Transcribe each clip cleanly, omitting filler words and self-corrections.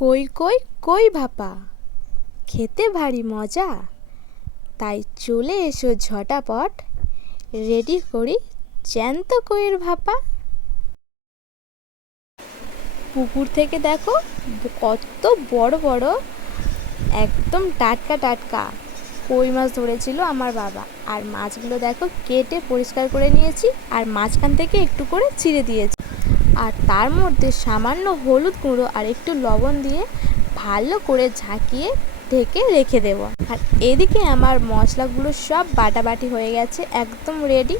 কই কই কই ভাপা, খেতে ভারী মজা। তাই চলে এসো ঝটাপট, রেডি করি জ্যান্ত কইয়ের ভাপা। পুকুর থেকে দেখো কত বড় বড় একদম টাটকা টাটকা কই মাছ ধরেছিল আমার বাবা। আর মাছগুলো দেখো কেটে পরিষ্কার করে নিয়েছি, আর মাঝখান থেকে একটু করে চিড়ে দিয়েছি। আর তার মধ্যে সামান্য হলুদ গুঁড়ো আর একটু লবণ দিয়ে ভালো করে ঝাঁকিয়ে ঢেকে রেখে দেব। আর এদিকে আমার মশলাগুলো সব বাটাবাটি হয়ে গেছে, একদম রেডি।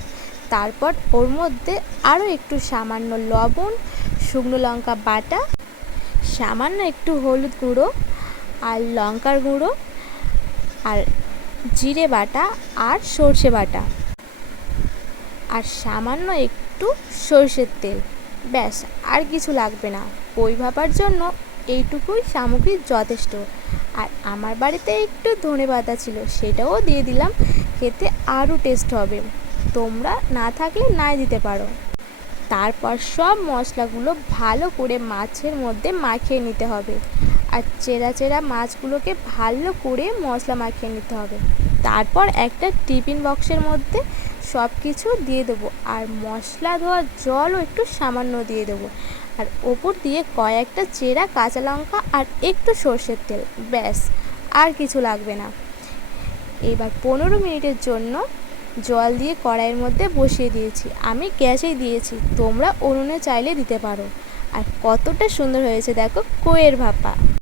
তারপর ওর মধ্যে আরও একটু সামান্য লবণ, শুকনো লঙ্কা বাটা, সামান্য একটু হলুদ গুঁড়ো আর লঙ্কার গুঁড়ো আর জিরে বাটা আর সর্ষে বাটা আর সামান্য একটু সর্ষের তেল, ব্যাস আর কিছু লাগবে না। কই ভাপার জন্য এইটুকুই সামগ্রী যথেষ্ট। আর আমার বাড়িতে একটু ধনেপাতা ছিল, সেটাও দিয়ে দিলাম, খেতে আরও টেস্ট হবে। তোমরা না থাকলে নাই দিতে পারো। তারপর সব মশলাগুলো ভালো করে মাছের মধ্যে মাখিয়ে নিতে হবে। আর চেরা চেরা মাছগুলোকে ভালো করে মশলা মাখিয়ে নিতে হবে। তারপর একটা টিফিন বক্সের মধ্যে সব কিছু দিয়ে দেবো, আর মশলা ধোয়া জলও একটু সামান্য দিয়ে দেবো। আর ওপর দিয়ে কয়েকটা চেরা কাঁচা লঙ্কা আর একটু সর্ষের তেল, ব্যাস আর কিছু লাগবে না। এবার 15 মিনিটের জন্য জল দিয়ে কড়াইয়ের মধ্যে বসিয়ে দিয়েছি। আমি গ্যাসেই দিয়েছি, তোমরা উনুনে চাইলে দিতে পারো। আর কতটা সুন্দর হয়েছে দেখো কইয়ের ভাপা।